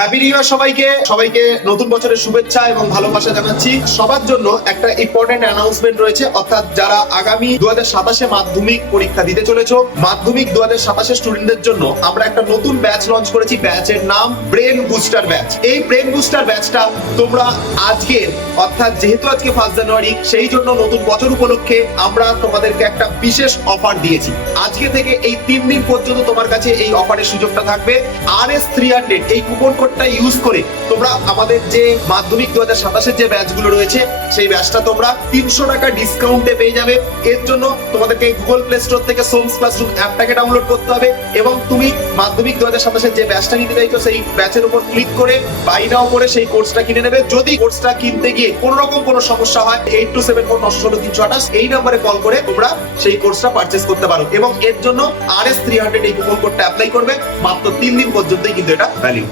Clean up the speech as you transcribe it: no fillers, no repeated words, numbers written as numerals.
Happy new year সবাইকে সবাইকে নতুন বছরের শুভেচ্ছা এবং ভালোবাসা জানাচ্ছি। সবার জন্য একটা ইম্পর্টেন্ট অ্যানাউন্সমেন্ট রয়েছে, অর্থাৎ যারা আগামী 2027 মাধ্যমিক পরীক্ষা দিতে চলেছো, মাধ্যমিক 2027 স্টুডেন্টদের জন্য আমরা একটা নতুন ব্যাচ লঞ্চ করেছি। ব্যাচের নাম ব্রেন বুস্টার ব্যাচ। এই ব্রেন বুস্টার ব্যাচটা তোমরা আজকে, অর্থাৎ যেহেতু আজকে 1 জানুয়ারি, সেই জন্য নতুন বছর উপলক্ষে আমরা তোমাদেরকে একটা বিশেষ অফার দিয়েছি। আজকে থেকে এই 3 দিন পর্যন্ত তোমার কাছে এই অফারের সুযোগটা থাকবে। RS300 এই কুপন কোডটা ইউজ করে তোমরা আমাদের যে মাধ্যমিক 2027 যে ব্যাচগুলো রয়েছে সেই ব্যাচটা তোমরা 300 টাকা ডিসকাউন্টে পেয়ে যাবে। এর জন্য তোমাদেরকে গুগল প্লে স্টোর থেকে সোমস ক্লাসরুম অ্যাপটাকে ডাউনলোড করতে হবে এবং তুমি মাধ্যমিক 2027 যে ব্যাচটা নিতে চাইছো সেই ব্যাচের উপর ক্লিক করে বাই নাও করে সেই কোর্সটা কিনে নেবে। যদি কোর্সটা কিনতে গিয়ে কোনো রকম কোনো সমস্যা হয় 8274916328 এই নম্বরে কল করে তোমরা সেই কোর্সটা পারচেজ করতে পারো এবং এর জন্য RS300 এই কুপন কোডটা অ্যাপ্লাই করবে। মাত্র 3 দিন পর্যন্তই কিন্তু এটা ভ্যালিড।